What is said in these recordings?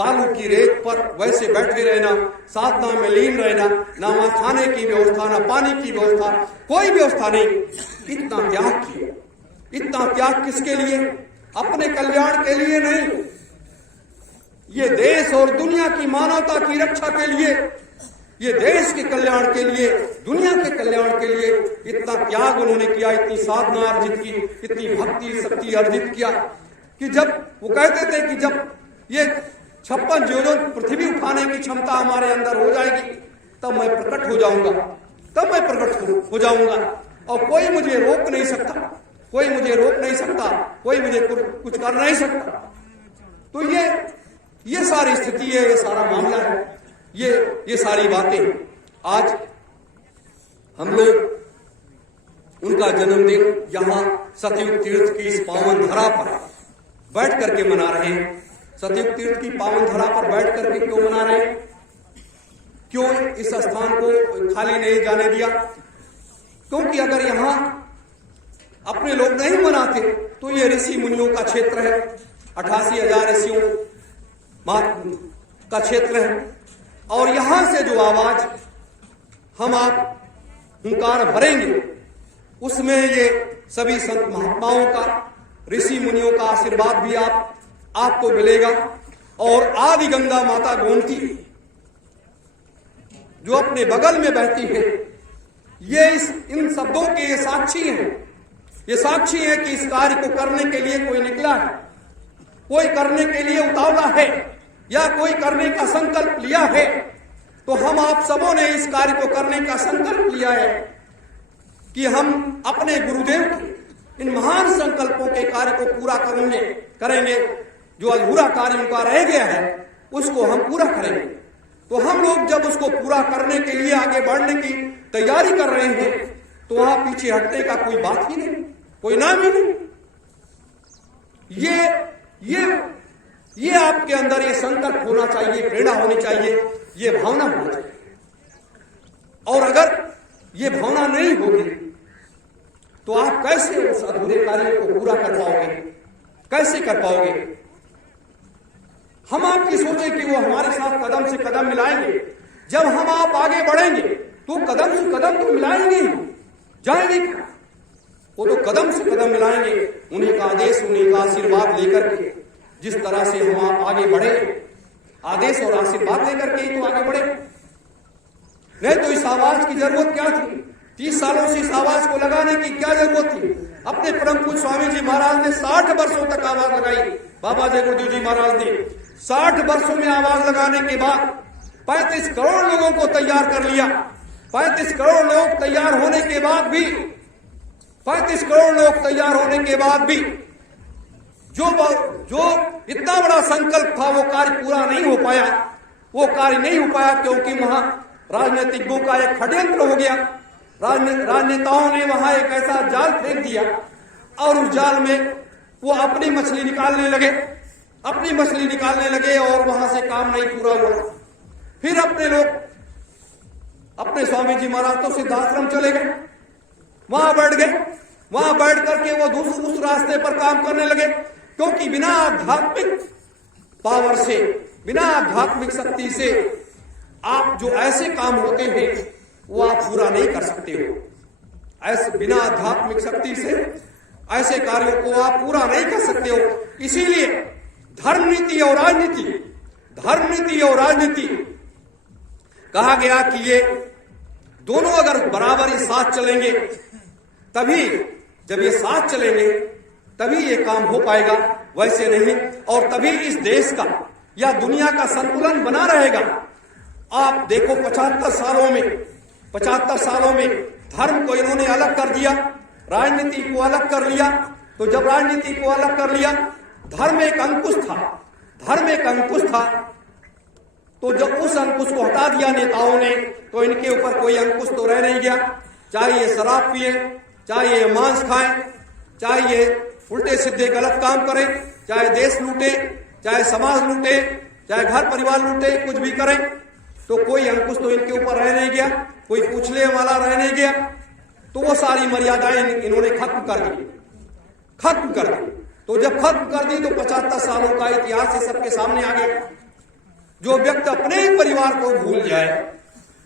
बालू की रेत पर वैसे बैठे रहना, साधना में लीन रहना, ना वहां खाने की व्यवस्था, ना पानी की व्यवस्था, कोई व्यवस्था नहीं। इतना त्याग किया। इतना त्याग किसके लिए? अपने कल्याण के लिए नहीं, ये देश और दुनिया की मानवता की रक्षा के लिए, ये देश के कल्याण के लिए, दुनिया के कल्याण के लिए इतना त्याग उन्होंने किया, इतनी साधना अर्जित की, इतनी भक्ति शक्ति अर्जित किया कि जब वो कहते थे कि जब ये 56 योजन पृथ्वी उठाने की क्षमता हमारे अंदर हो जाएगी तब मैं प्रकट हो जाऊंगा, तब मैं प्रकट हो जाऊंगा और कोई मुझे रोक नहीं सकता, कोई मुझे रोक नहीं सकता, कोई मुझे कुछ कर नहीं सकता। तो ये सारी स्थिति है, ये सारा मामला है, ये सारी बातें आज हम लोग उनका जन्मदिन यहां सतयुग तीर्थ की इस पावन धरा पर बैठ करके मना रहे हैं। सतयुग तीर्थ की पावन धरा पर बैठ करके क्यों मना रहे हैं? क्यों इस स्थान को खाली नहीं जाने दिया? क्योंकि अगर यहां अपने लोग नहीं मनाते तो ये ऋषि मुनियों का क्षेत्र है, 88,000 ऋषियों का क्षेत्र है और यहां से जो आवाज हम आप हुंकार भरेंगे उसमें ये सभी संत महात्माओं का, ऋषि मुनियों का आशीर्वाद भी आपको मिलेगा। और आदि गंगा माता गोमती जो अपने बगल में बहती है, ये इन शब्दों के ये साक्षी हैं। ये साक्षी है कि इस कार्य को करने के लिए कोई निकला है, कोई करने के लिए उतावला है या कोई करने का संकल्प लिया है। तो हम आप सबों ने इस कार्य को करने का संकल्प लिया है कि हम अपने गुरुदेव के इन महान संकल्पों के कार्य को पूरा करेंगे। जो अधूरा कार्य उनका रह गया है उसको हम पूरा करेंगे। तो हम लोग जब उसको पूरा करने के लिए आगे बढ़ने की तैयारी कर रहे हैं तो वहां पीछे हटने का कोई बात ही नहीं, कोई नाम ही नहीं। ये आपके अंदर ये संकल्प होना चाहिए, प्रेरणा होनी चाहिए, ये भावना होनी चाहिए। और अगर ये भावना नहीं होगी तो आप कैसे उस अधूरे कार्य को पूरा कर पाओगे? कैसे कर पाओगे? हम आपकी सोचे कि वो हमारे साथ कदम से कदम मिलाएंगे। जब हम आप आगे बढ़ेंगे तो कदम से कदम तो मिलाएंगे ही, जाएंगे क्या? वो तो कदम से कदम मिलाएंगे, उन्हीं का आदेश, उन्हीं का आशीर्वाद लेकर के। जिस तरह से हम आप आगे बढ़े, आदेश और आशीर्वाद लेकर के ही तो आगे बढ़े। नहीं तो इस आवाज की जरूरत क्या थी? 30 सालों से इस आवाज को लगाने की क्या जरूरत थी? अपने परम पूज्य स्वामी जी महाराज ने 60 वर्षों तक आवाज लगाई। बाबा जय गुरुदेव जी महाराज ने 60 वर्षों में आवाज लगाने के बाद 35 करोड़ लोगों को तैयार कर लिया। 35 करोड़ लोग तैयार होने के बाद भी 35 करोड़ लोग तैयार होने के बाद भी जो इतना बड़ा संकल्प था वो कार्य पूरा नहीं हो पाया। वो कार्य नहीं हो पाया क्योंकि वहां राजनीतिज्ञों का एक षड्यंत्र हो गया। राजनेताओं ने वहां एक ऐसा जाल फेंक दिया और उस जाल में वो अपनी मछली निकालने लगे और वहां से काम नहीं पूरा हुआ। फिर अपने लोग अपने स्वामी जी महाराज तो सिद्धाश्रम चले गए, वहां बैठ गए। वहां बैठ करके वो उस रास्ते पर काम करने लगे क्योंकि बिना आध्यात्मिक पावर से, बिना आध्यात्मिक शक्ति से आप जो ऐसे काम होते हैं वो आप पूरा नहीं कर सकते हो। ऐसे बिना आध्यात्मिक शक्ति से ऐसे कार्यों को आप पूरा नहीं कर सकते हो। इसीलिए धर्म नीति और राजनीति कहा गया कि ये दोनों अगर बराबर साथ चलेंगे तभी, जब ये साथ चलेंगे तभी ये काम हो पाएगा, वैसे नहीं। और तभी इस देश का या दुनिया का संतुलन बना रहेगा। आप देखो 75 सालों में धर्म को इन्होंने अलग कर दिया, राजनीति को अलग कर लिया। तो जब राजनीति को अलग कर लिया, धर्म एक अंकुश था, तो जब उस अंकुश को हटा दिया नेताओं ने तो इनके ऊपर कोई अंकुश तो रह नहीं गया। चाहे ये शराब पिए, चाहे ये मांस खाएं, चाहे ये उल्टे सीधे गलत काम करें, चाहे देश लूटे, चाहे समाज लूटे, चाहे घर परिवार लूटे, कुछ भी करें, तो कोई अंकुश तो इनके ऊपर रह नहीं गया, कोई पूछने वाला रह नहीं गया। तो वो सारी मर्यादाएं इन्होंने खत्म कर दी। तो जब खत्म कर दी तो 75 सालों का इतिहास सबके सामने आ गया। जो व्यक्ति अपने ही परिवार को भूल जाए,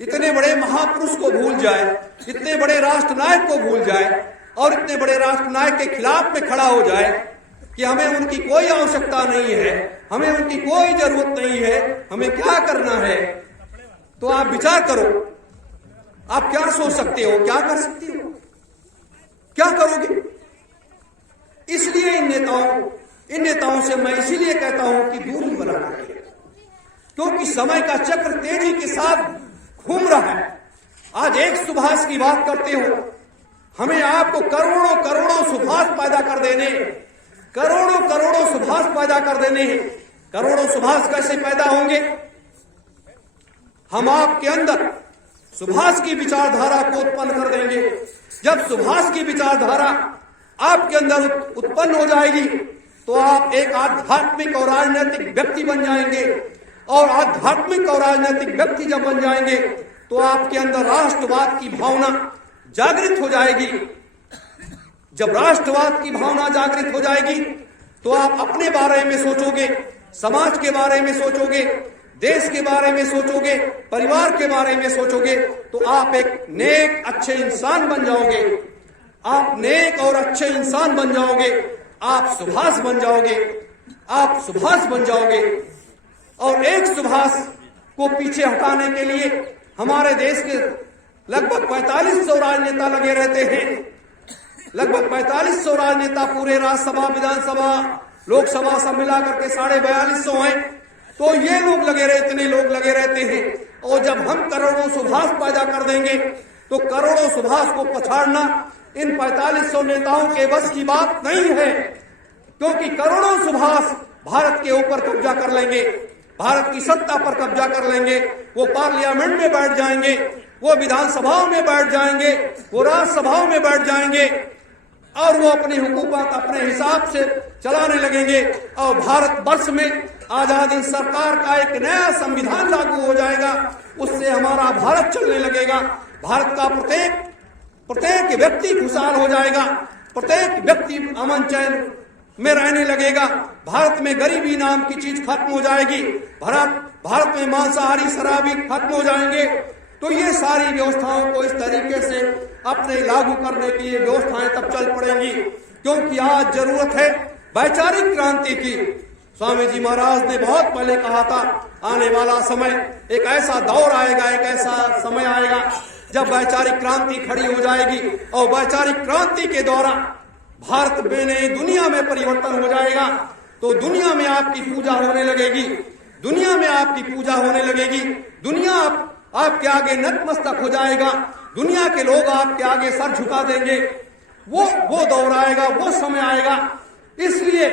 इतने बड़े महापुरुष को भूल जाए, इतने बड़े राष्ट्रनायक को भूल जाए और इतने बड़े राष्ट्रनायक के खिलाफ में खड़ा हो जाए कि हमें उनकी कोई आवश्यकता नहीं है, हमें उनकी कोई जरूरत नहीं है, हमें क्या करना है, तो आप विचार करो, आप क्या सोच सकते हो, क्या कर सकते हो, क्या करोगे? इसलिए इन नेताओं से मैं इसीलिए कहता हूं कि दूरी बनाना चाहिए, क्योंकि समय का चक्र तेजी के साथ घूम रहा है। आज एक सुभाष की बात करते हो, हमें आपको करोड़ों करोड़ों सुभाष पैदा कर देने, करोड़ों करोड़ों सुभाष पैदा कर देने हैं। करोड़ों सुभाष कैसे पैदा होंगे? हम आपके अंदर सुभाष की विचारधारा को उत्पन्न कर देंगे। जब सुभाष की विचारधारा आपके अंदर उत्पन्न हो जाएगी तो आप एक आध्यात्मिक और राजनीतिक व्यक्ति बन जाएंगे, और आध्यात्मिक और राजनीतिक व्यक्ति जब बन जाएंगे तो आपके अंदर राष्ट्रवाद की भावना जागृत हो जाएगी। जब राष्ट्रवाद की भावना जागृत हो जाएगी तो आप अपने बारे में सोचोगे, समाज के बारे में सोचोगे, देश के बारे में सोचोगे, परिवार के बारे में सोचोगे, तो आप एक नेक अच्छे इंसान बन जाओगे। आप नेक और अच्छे इंसान बन जाओगे, आप सुभाष बन जाओगे, आप सुभाष बन जाओगे। और एक सुभाष को पीछे हटाने के लिए हमारे देश के लगभग 4500 राजनेता लगे रहते हैं। लगभग 4500 राजनेता पूरे राज्यसभा, विधानसभा, लोकसभा सब मिलाकर के 4250 हैं। तो ये लोग लगे रहे, इतने लोग लगे रहते हैं। और जब हम करोड़ों सुभाष पैदा कर देंगे तो करोड़ों सुभाष को पछाड़ना इन 4500 नेताओं के बस की बात नहीं है, क्योंकि करोड़ों सुभाष भारत के ऊपर कब्जा कर लेंगे, भारत की सत्ता पर कब्जा कर लेंगे। वो पार्लियामेंट में बैठ जाएंगे, वो विधानसभाओं में बैठ जाएंगे, वो राज्यसभाओं में बैठ जाएंगे और वो अपनी हुकूमत अपने हिसाब से चलाने लगेंगे। और भारत वर्ष में आजादी सरकार का एक नया संविधान लागू हो जाएगा, उससे हमारा भारत चलने लगेगा। भारत का प्रत्येक व्यक्ति खुशहाल हो जाएगा, प्रत्येक व्यक्ति अमन चैन में रहने लगेगा। भारत में गरीबी नाम की चीज खत्म हो जाएगी, भारत में मांसाहारी शराबी खत्म हो जाएंगे। तो ये सारी व्यवस्थाओं को इस तरीके से अपने लागू करने की ये व्यवस्थाएं तब चल पड़ेंगी, क्योंकि आज जरूरत है वैचारिक क्रांति की। स्वामी जी महाराज ने बहुत पहले कहा था, आने वाला समय एक ऐसा दौर आएगा, एक ऐसा समय आएगा जब वैचारिक क्रांति खड़ी हो जाएगी, और वैचारिक क्रांति के द्वारा भारत में नहीं दुनिया में परिवर्तन हो जाएगा। तो दुनिया में आपकी पूजा होने लगेगी, दुनिया में आपकी पूजा होने लगेगी, दुनिया आपके आगे नतमस्तक हो जाएगा, दुनिया के लोग आपके आगे सर झुका देंगे। वो दौर आएगा, वो समय आएगा। इसलिए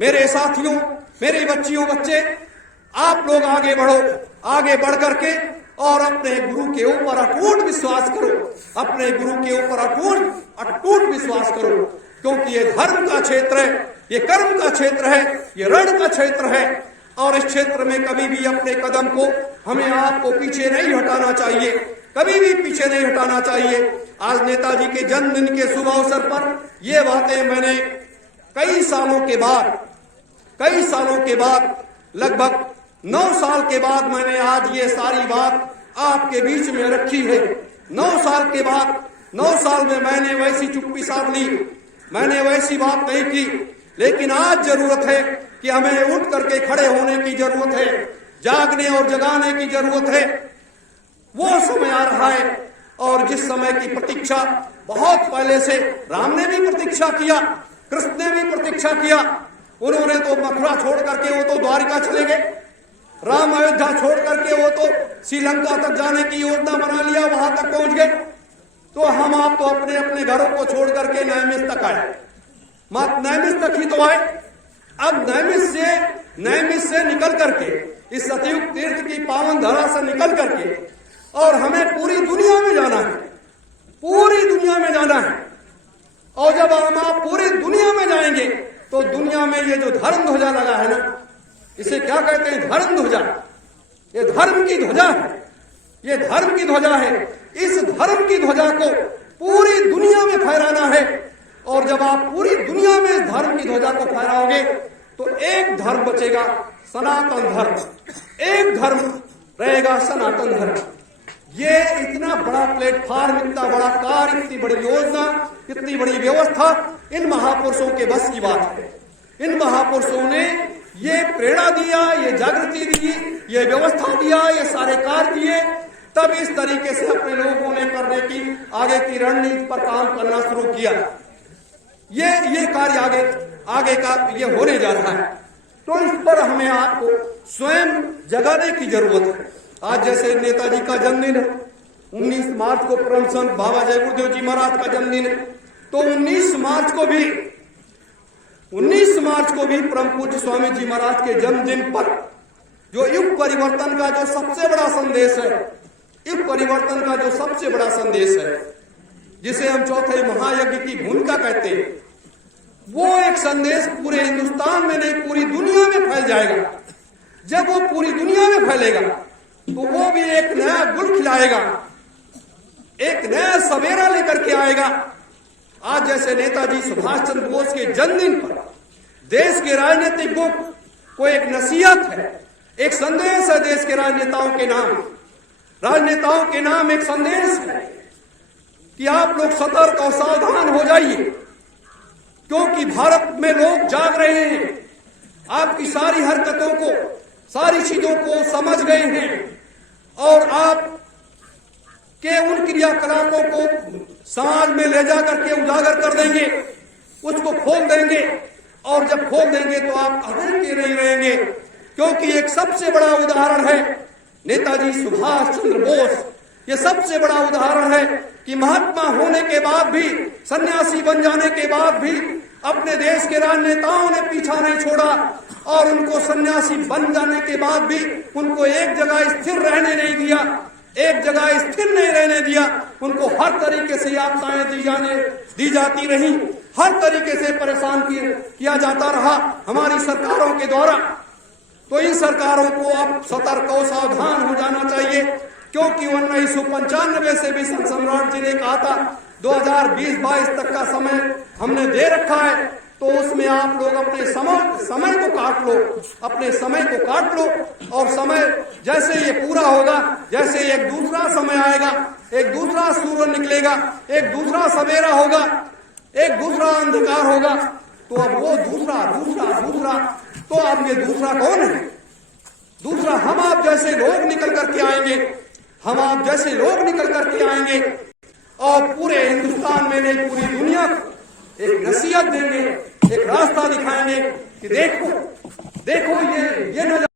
मेरे साथियों, मेरे बच्चियों, बच्चे, आप लोग आगे बढ़ो, आगे बढ़ करके और अपने गुरु के ऊपर अटूट विश्वास करो, अपने गुरु के ऊपर अटूट विश्वास करो, क्योंकि ये धर्म का क्षेत्र है, ये कर्म का क्षेत्र है, ये रण का क्षेत्र है। और इस क्षेत्र में कभी भी अपने कदम को हमें आपको पीछे नहीं हटाना चाहिए, कभी भी पीछे नहीं हटाना चाहिए। आज नेताजी के जन्मदिन के शुभ अवसर पर ये बातें मैंने कई सालों के बाद लगभग 9 साल के बाद मैंने आज ये सारी बात आपके बीच में रखी है। 9 साल के बाद, 9 साल में मैंने वैसी चुप्पी साध ली, मैंने वैसी बात नहीं की। लेकिन आज जरूरत है कि हमें उठ करके खड़े होने की जरूरत है, जागने और जगाने की जरूरत है। वो समय आ रहा है, और जिस समय की प्रतीक्षा बहुत पहले से राम ने भी प्रतीक्षा किया, कृष्ण ने भी प्रतीक्षा किया। उन्होंने तो मथुरा छोड़ करके वो तो द्वारिका चले गए, राम अयोध्या छोड़ करके वो तो श्रीलंका तक जाने की योजना बना लिया, वहां तक पहुंच गए। तो हम आप तो अपने अपने घरों को छोड़ करके नैमिष तक आए, नैमिष तक ही तो आए। अब नैमिष से निकल करके, इस सतयुग तीर्थ की पावन धरा से निकल करके, और हमें पूरी दुनिया में जाना है, पूरी दुनिया में जाना है। और जब हम आप पूरी दुनिया में जाएंगे तो दुनिया में ये जो धर्म ध्वजा लगा है ना, इसे क्या कहते हैं? धर्म ध्वजा। ये धर्म की ध्वजा है, ये धर्म की ध्वजा है। इस धर्म की ध्वजा को पूरी दुनिया में फहराना है। और जब आप पूरी दुनिया में धर्म की ध्वजा को फहराओगे तो एक धर्म बचेगा, सनातन धर्म। एक धर्म रहेगा, सनातन धर्म। ये इतना बड़ा प्लेटफॉर्म, इतना बड़ा कार्य, इतनी बड़ी योजना, इतनी बड़ी व्यवस्था इन महापुरुषों के बस की बात है। इन महापुरुषों ने ये प्रेरणा दिया, ये जागृति दी, ये व्यवस्था दिया, ये सारे कार्य दिए, तब इस तरीके से अपने लोगों ने करने की आगे की रणनीति पर काम करना शुरू किया। ये कार्य आगे का ये होने जा रहा है। तो इस पर हमें आपको स्वयं जगाने की जरूरत है। आज जैसे नेताजी का जन्मदिन है, 19 मार्च को परम संत बाबा जय गुरुदेव जी महाराज का जन्मदिन है, तो 19 मार्च को भी परम पूज्य स्वामी जी महाराज के जन्मदिन पर जो युग परिवर्तन का जो सबसे बड़ा संदेश है, युग परिवर्तन का जो सबसे बड़ा संदेश है, जिसे हम चौथे महायज्ञ की भूमिका कहते हैं, वो एक संदेश पूरे हिंदुस्तान में नहीं पूरी दुनिया में फैल जाएगा। जब वो पूरी दुनिया में फैलेगा तो वो भी एक नया गुल खिलाएगा, एक नया सवेरा लेकर के आएगा। आज जैसे नेताजी सुभाष चंद्र बोस के जन्मदिन पर देश के राजनीतिकों को एक नसीहत है, एक संदेश है देश के राजनेताओं के नाम एक संदेश है कि आप लोग सतर्क और सावधान हो जाइए, क्योंकि भारत में लोग जाग रहे हैं, आपकी सारी हरकतों को, सारी चीजों को समझ गए हैं और आप के उन क्रियाकलापों को समाज में ले जाकर के उजागर कर देंगे, उसको खोल देंगे, और जब खोल देंगे तो आप अधर के नहीं रहेंगे। क्योंकि एक सबसे बड़ा उदाहरण है नेताजी सुभाष चंद्र बोस। ये सबसे बड़ा उदाहरण है कि महात्मा होने के बाद भी, सन्यासी बन जाने के बाद भी अपने देश के राजनेताओं ने पीछा नहीं छोड़ा, और उनको सन्यासी बन जाने के बाद भी उनको एक जगह स्थिर रहने नहीं दिया, एक जगह स्थिर नहीं रहने दिया। उनको हर तरीके से यातनाएं दी जाती रही, हर तरीके से परेशान किया जाता रहा हमारी सरकारों के द्वारा। तो इन सरकारों को अब सतर्क और सावधान हो जाना चाहिए, क्योंकि 1995 से भी संत सम्राट जी ने कहा था 2020-22 तक का समय हमने दे रखा है, तो उसमें आप लोग अपने समय को काट लो, अपने समय को काट लो। और समय जैसे ये पूरा होगा, जैसे एक दूसरा समय आएगा, एक दूसरा सूर्य निकलेगा, एक दूसरा सवेरा होगा, एक दूसरा अंधकार होगा, तो अब वो दूसरा तो अब ये दूसरा कौन है? दूसरा हम आप जैसे लोग निकल करके आएंगे, हम आप जैसे लोग निकल करके आएंगे और पूरे हिंदुस्तान में नहीं पूरी दुनिया को एक नसीहत देंगे, एक रास्ता दिखाएंगे कि देखो ये नजर